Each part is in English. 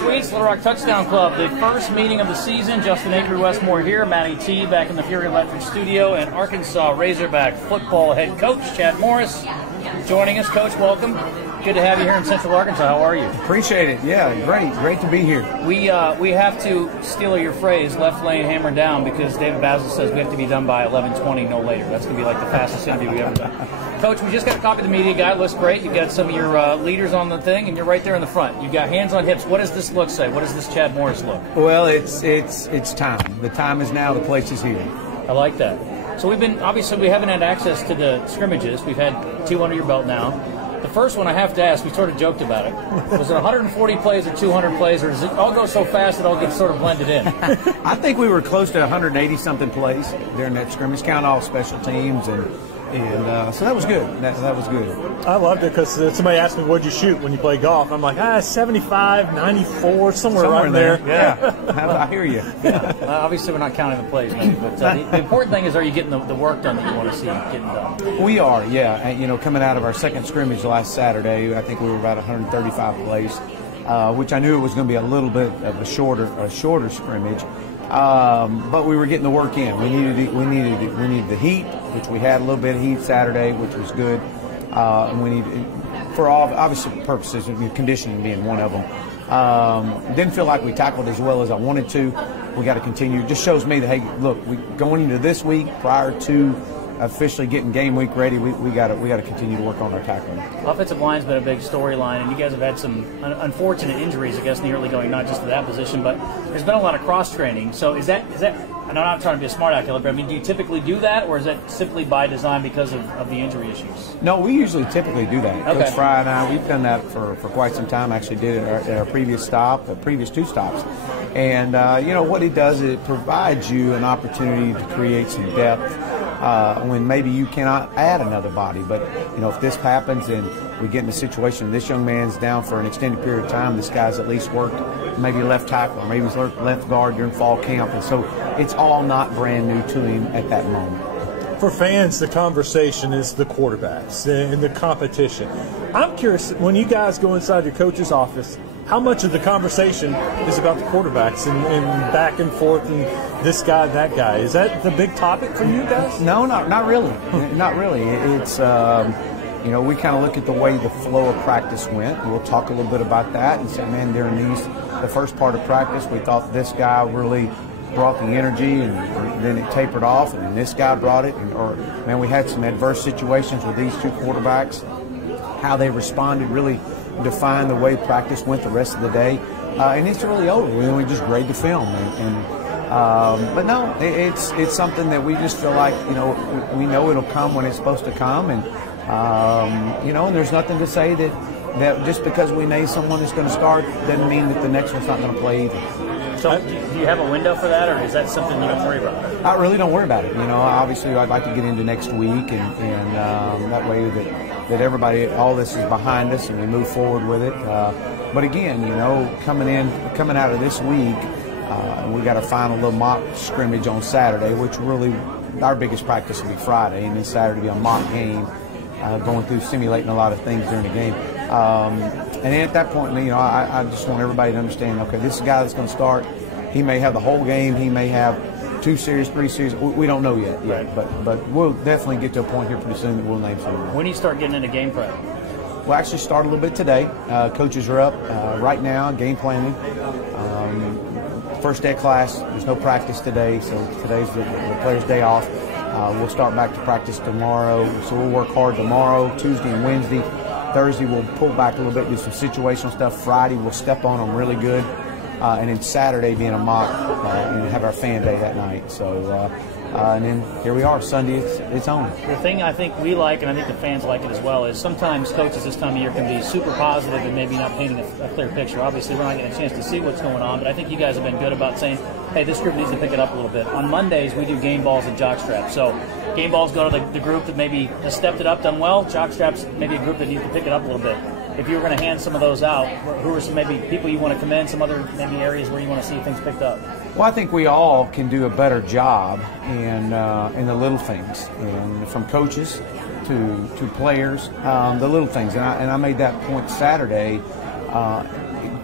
Sweets, Little Rock Touchdown Club, the first meeting of the season. Justin Avery Westmore here, Matty T back in the Fury Electric studio, and Arkansas Razorback football head coach Chad Morris joining us. Coach, welcome. Good to have you here in Central Arkansas. How are you? Appreciate it. Yeah, great to be here. We have to steal your phrase, left lane hammer down, because David Basil says we have to be done by 11:20, no later. That's going to be like the fastest interview we've ever done. Coach, we just got a copy of the media guide. Looks great. You got some of your leaders on the thing, and you're right there in the front. You've got hands on hips. What does this look say? What does this Chad Morris look? Well, it's time. The time is now. The place is here. I like that. So we haven't had access to the scrimmages. We've had 2 under your belt now. The first one, I have to ask, we sort of joked about it. Was it 140 plays or 200 plays, or does it all go so fast it all gets sort of blended in? I think we were close to 180-something plays during that scrimmage, count all special teams, and so that was good. That was good. I loved it because somebody asked me, what'd you shoot when you play golf? I'm like, 75, 94, somewhere right in there. Yeah, I hear you. Yeah. Obviously, we're not counting the plays, maybe, but the important thing is, are you getting the work done that you want to see getting done? We are, yeah. And, coming out of our second scrimmage last Saturday, I think we were about 135 plays, which I knew it was going to be a little bit of a shorter scrimmage. But we were getting the work in. We needed the heat, which we had a little bit of heat Saturday, which was good. And we needed, for all obvious purposes, conditioning being one of them. Didn't feel like we tackled as well as I wanted to. We got to continue. It just shows me that, hey, look, going into this week prior to officially getting game week ready, we got to continue to work on our tackling. Offensive line's been a big storyline, and you guys have had some unfortunate injuries, I guess, in the early going, not just to that position, but there's been a lot of cross training. So is that? And I'm not trying to be a smart aleck, but I mean, do you typically do that, or is that simply by design because of the injury issues? No, we usually typically do that. Okay. Coach Fry and I, we've done that for quite some time. Actually did it at our previous stop, the previous 2 stops. And, what it does, it provides you an opportunity to create some depth when maybe you cannot add another body. But, if this happens and we get in a situation, this young man's down for an extended period of time, this guy's at least worked maybe left tackle or maybe he's worked left guard during fall camp. And so it's all not brand new to him at that moment. For fans, the conversation is the quarterbacks and the competition. I'm curious, when you guys go inside your coach's office, how much of the conversation is about the quarterbacks and back and forth and this guy, that guy? Is that the big topic for you guys? No, not really. Not really. It's, we kind of look at the way the flow of practice went. We'll talk a little bit about that and say, man, during the first part of practice, we thought this guy really brought the energy, and then it tapered off, and then this guy brought it. We had some adverse situations with these 2 quarterbacks. How they responded really defined the way practice went the rest of the day. And it's really over. We just grade the film. But no, it's something that we just feel like, we know it'll come when it's supposed to come. And, and there's nothing to say that just because we name someone that's going to start doesn't mean that the next one's not going to play either. So do you have a window for that, or is that something you don't worry about? I really don't worry about it. Obviously I'd like to get into next week, and that way that everybody, all this is behind us and we move forward with it. But again, coming out of this week, we got a final little mock scrimmage on Saturday, which really our biggest practice will be Friday, and then Saturday will be a mock game, going through simulating a lot of things during the game. And then at that point, I just want everybody to understand, okay, this is a guy that's going to start. He may have the whole game. He may have 2 series, 3 series. We don't know yet. Right. But we'll definitely get to a point here pretty soon that we'll name someone. When do you start getting into game prep? We'll actually start a little bit today. Coaches are up right now, game planning. First day of class. There's no practice today, so today's the players' day off. We'll start back to practice tomorrow, so we'll work hard tomorrow, Tuesday and Wednesday. Thursday we'll pull back a little bit, do some situational stuff. Friday we'll step on them really good. And then Saturday being a mock and have our fan day that night. So, and then here we are, Sunday, it's on. The thing I think we like, and I think the fans like it as well, is sometimes coaches this time of year can be super positive and maybe not painting a clear picture. Obviously, we're not getting a chance to see what's going on, but I think you guys have been good about saying, hey, this group needs to pick it up a little bit. On Mondays, we do game balls and jock straps. So game balls go to the group that maybe has stepped it up, done well. Jock straps, maybe a group that needs to pick it up a little bit. If you were going to hand some of those out, who are some maybe people you want to commend, some other maybe areas where you want to see things picked up? Well, I think we all can do a better job in the little things, and from coaches to players, the little things. And I made that point Saturday.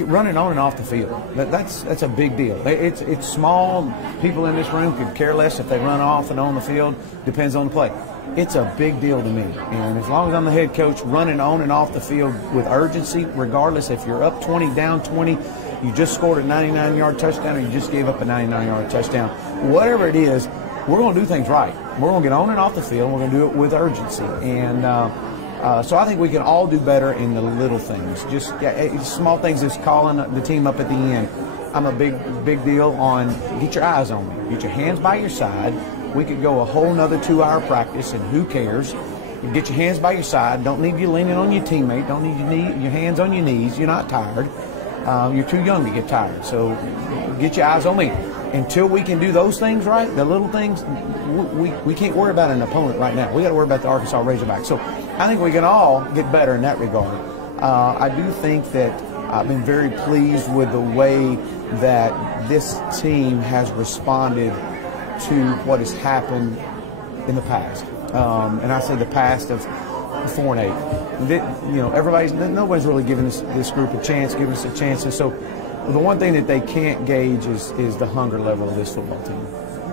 running on and off the field. That's a big deal. It's small. People in this room could care less if they run off and on the field. Depends on the play. It's a big deal to me. And as long as I'm the head coach, running on and off the field with urgency, regardless if you're up 20, down 20, you just scored a 99-yard touchdown or you just gave up a 99-yard touchdown, whatever it is, we're going to do things right. We're going to get on and off the field, and we're going to do it with urgency. And so I think we can all do better in the little things. Just small things is calling the team up at the end. I'm a big deal on get your eyes on me. Get your hands by your side. We could go a whole nother 2-hour practice, and who cares? You get your hands by your side. Don't need you leaning on your teammate. Don't need your hands on your knees. You're not tired. You're too young to get tired. So get your eyes on me. Until we can do those things right, the little things, we can't worry about an opponent right now. We got to worry about the Arkansas Razorbacks. So I think we can all get better in that regard. I do think that I've been very pleased with the way that this team has responded to what has happened in the past. And I say the past of 4 and 8. Nobody's really giving this group a chance, giving us a chance. And so the one thing that they can't gauge is the hunger level of this football team.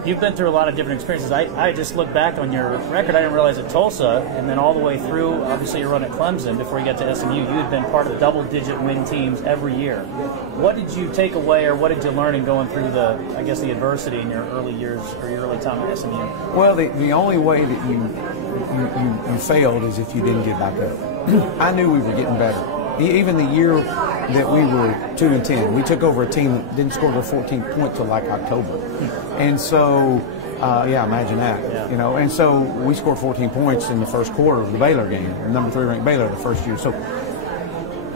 You've been through a lot of different experiences. I just looked back on your record. I didn't realize at Tulsa, and then all the way through, obviously your run at Clemson before you got to SMU, you had been part of double-digit win teams every year. What did you take away, or what did you learn in going through the adversity in your early years or your early time at SMU? Well, the only way that you failed is if you didn't get back up. I knew we were getting better. Even the year that we were 2-10, we took over a team that didn't score over 14 points till like October, and so imagine that. Yeah. And so we scored 14 points in the first quarter of the Baylor game, number 3 ranked Baylor the first year. So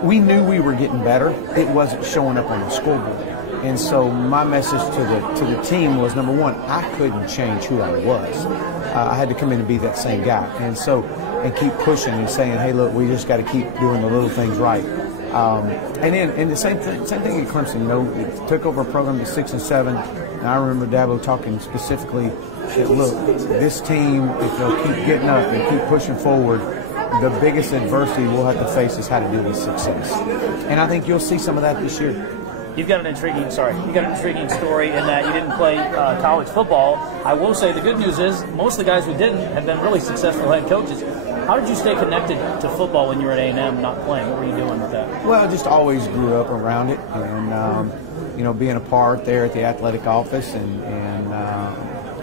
we knew we were getting better. It wasn't showing up on the scoreboard, and so my message to the team was, number one, I couldn't change who I was. I had to come in and be that same guy, and keep pushing and saying, hey, look, we just got to keep doing the little things right. And the same thing at Clemson. It took over a program to 6 and 7. And I remember Dabo talking specifically that, look, this team, if they'll keep getting up and keep pushing forward, the biggest adversity we'll have to face is how to deal with success. And I think you'll see some of that this year. You've got an intriguing story in that you didn't play college football. I will say the good news is most of the guys who didn't have been really successful head coaches. How did you stay connected to football when you were at A&M not playing? What were you doing with that? Well, just always grew up around it, and being a part there at the athletic office, and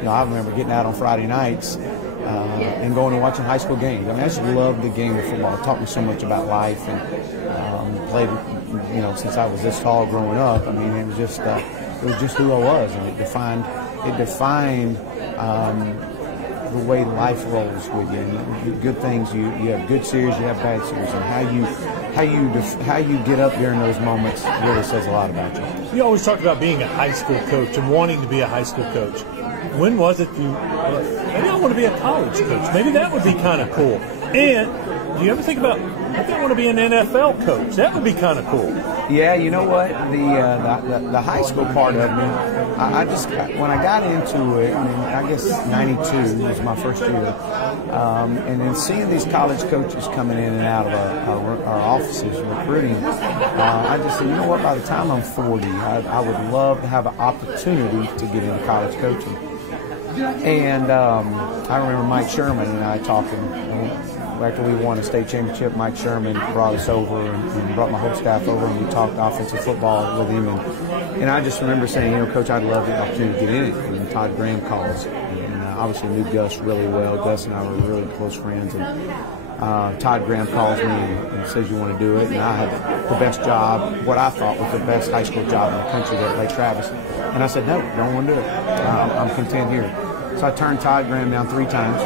I remember getting out on Friday nights and going and watching high school games. I just loved the game of football. It taught me so much about life, and played, since I was this tall growing up. It was just who I was, and it defined the way life rolls with you. And good things, you have good series, you have bad series, and how you get up during those moments really says a lot about you. You always talk about being a high school coach and wanting to be a high school coach. When was it maybe I want to be a college coach? Maybe that would be kind of cool. And do you ever think about, I think I want to be an NFL coach? That would be kind of cool. Yeah, you know what? The high school part of me, when I got into it, I guess 92 was my first year, and then seeing these college coaches coming in and out of our offices recruiting, I just said, you know what? By the time I'm 40, I would love to have an opportunity to get into college coaching. And I remember Mike Sherman and I talking. After we won a state championship, Mike Sherman brought us over and brought my whole staff over, and we talked offensive football with him. And I just remember saying, Coach, I'd love the opportunity to get in it. And Todd Graham calls. And obviously knew Gus really well. Gus and I were really close friends. And Todd Graham calls me and says, you want to do it? And I had the best job, what I thought was the best high school job in the country there at Lake Travis. And I said, no, don't want to do it. I'm content here. So I turned Todd Graham down 3 times.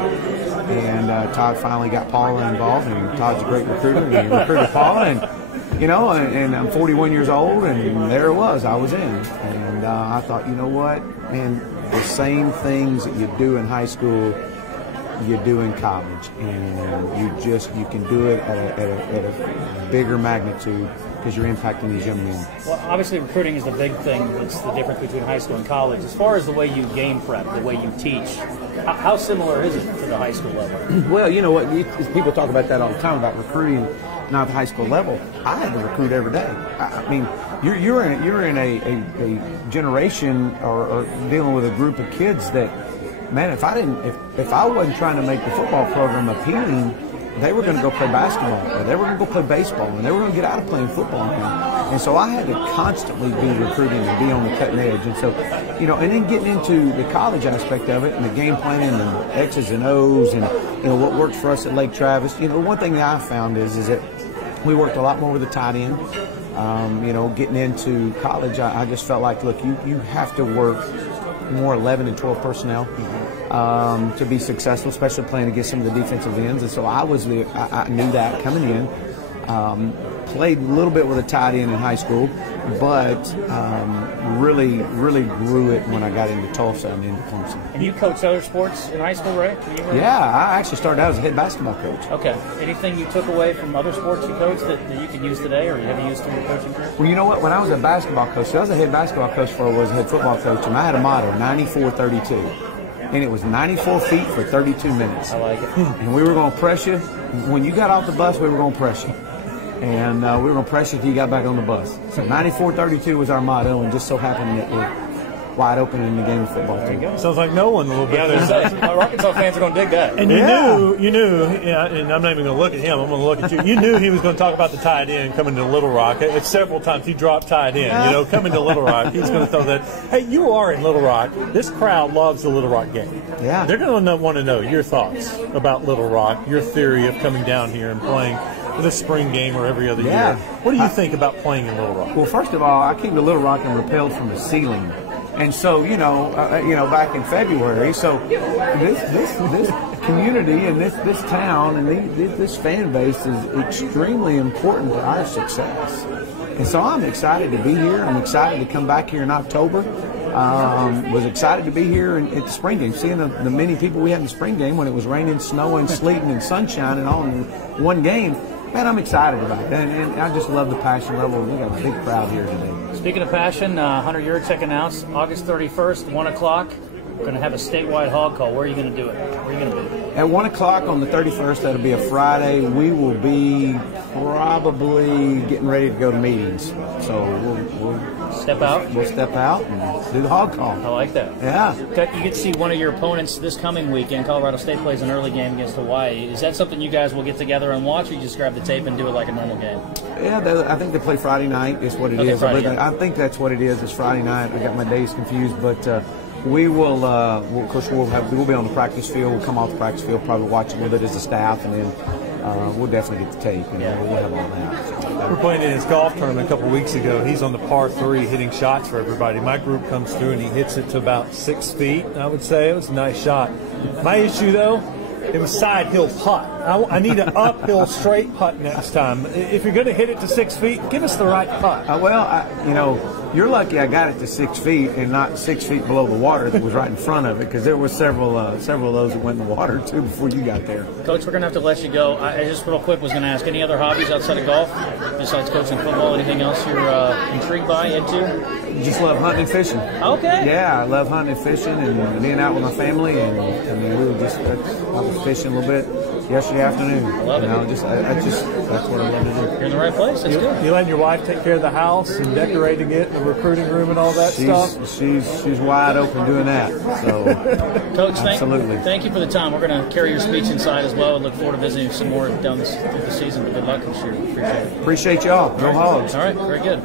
And Todd finally got Paula involved, and Todd's a great recruiter. And he recruited Paula, and I'm 41 years old, and there it was. I was in. And I thought, you know what, man, the same things that you do in high school, you do in college. And you can do it at a bigger magnitude because you're impacting these young men. Well, obviously recruiting is the big thing. That's the difference between high school and college. As far as the way you game prep, the way you teach, how similar is it to the high school level? Well, you know what? People talk about that all the time, about recruiting. Now at the high school level, I had to recruit every day. I mean, you're in a generation or dealing with a group of kids that, man, if I wasn't trying to make the football program appealing, they were going to go play basketball, or they were going to go play baseball, and they were going to get out of playing football now. And so I had to constantly be recruiting and be on the cutting edge. And so, and then getting into the college aspect of it and the game planning and X's and O's and, what worked for us at Lake Travis. One thing that I found is that we worked a lot more with the tight end. Getting into college, I just felt like, look, you have to work more 11 and 12 personnel to be successful, especially playing against some of the defensive ends. And so I knew that coming in. Played a little bit with a tight end in high school, but really grew it when I got into Tulsa and into Clemson. And you coached other sports in high school, right? Yeah, I actually started out as a head basketball coach. Okay. Anything you took away from other sports you coached that you can use today, or you have used in your coaching career? Well, you know what? When I was a basketball coach, I was a head basketball coach before I was a head football coach, and I had a motto, 94-32. And it was 94 feet for 32 minutes. I like it. And we were going to press you. When you got off the bus, we were going to press you. And we were going to press you until you got back on the bus. So 94-32 was our motto, and just so happened that we're wide open in the game of football. There you go. Sounds like no one a little bit. Yeah, Arkansas fans are going to dig that. And you knew, and I'm not even going to look at him, I'm going to look at you. You knew he was going to talk about the tight end coming to Little Rock. It's several times he dropped tight end, coming to Little Rock. He's going to throw that. Hey, you are in Little Rock. This crowd loves the Little Rock game. Yeah. They're going to want to know your thoughts about Little Rock, your theory of coming down here and playing the spring game or every other year. What do you think about playing in Little Rock? Well, first of all, I came to Little Rock and repelled from the ceiling. And so, back in February, so this community and this town and this fan base is extremely important to our success. And so I'm excited to be here. I'm excited to come back here in October. Was excited to be here at the spring game, seeing the many people we had in the spring game when it was raining, snowing, sleeting, and sunshine and all in one game. Man, I'm excited about it, and I just love the passion level. We got a big crowd here today. Speaking of passion, Hunter Yurchek announced August 31st, 1 o'clock. We're going to have a statewide hog call. Where are you going to do it? Where are you going to be? At 1 o'clock on the 31st, that'll be a Friday. We will be probably getting ready to go to meetings. So we'll step out? We'll step out and do the hog call. I like that. Yeah. You get to see one of your opponents this coming weekend. Colorado State plays an early game against Hawaii. Is that something you guys will get together and watch, or you just grab the tape and do it like a normal game? Yeah, I think they play Friday night is what it is. I think that's what it is. It's Friday night. I got my days confused, but we will. Of course, we'll be on the practice field. We'll come off the practice field, probably watch a little bit as a staff, and then we'll definitely get the tape. And we'll have all that. So, we're playing in his golf tournament a couple weeks ago. He's on the par 3 hitting shots for everybody. My group comes through and he hits it to about 6 feet. I would say it was a nice shot. My issue though, it was side hill putt. I need an uphill straight putt next time. If you're going to hit it to 6 feet, give us the right putt. You're lucky I got it to 6 feet and not 6 feet below the water that was right in front of it, because there were several of those that went in the water too before you got there. Coach, we're going to have to let you go. I just real quick was going to ask, any other hobbies outside of golf besides coaching football? Anything else you're intrigued by, into? Just love hunting and fishing. Okay. Yeah, I love hunting and fishing and being out with my family, and we were just I was fishing a little bit yesterday afternoon. I love it. That's what I love to do. You're in the right place. That's good. You letting your wife take care of the house and decorating it, the recruiting room, and all that stuff? She's wide open doing that. So, Coach, absolutely. Thank you for the time. We're going to carry your speech inside as well and look forward to visiting some more down through the season. But good luck this year. Appreciate it. Appreciate y'all. Go Hogs. All right. Very good.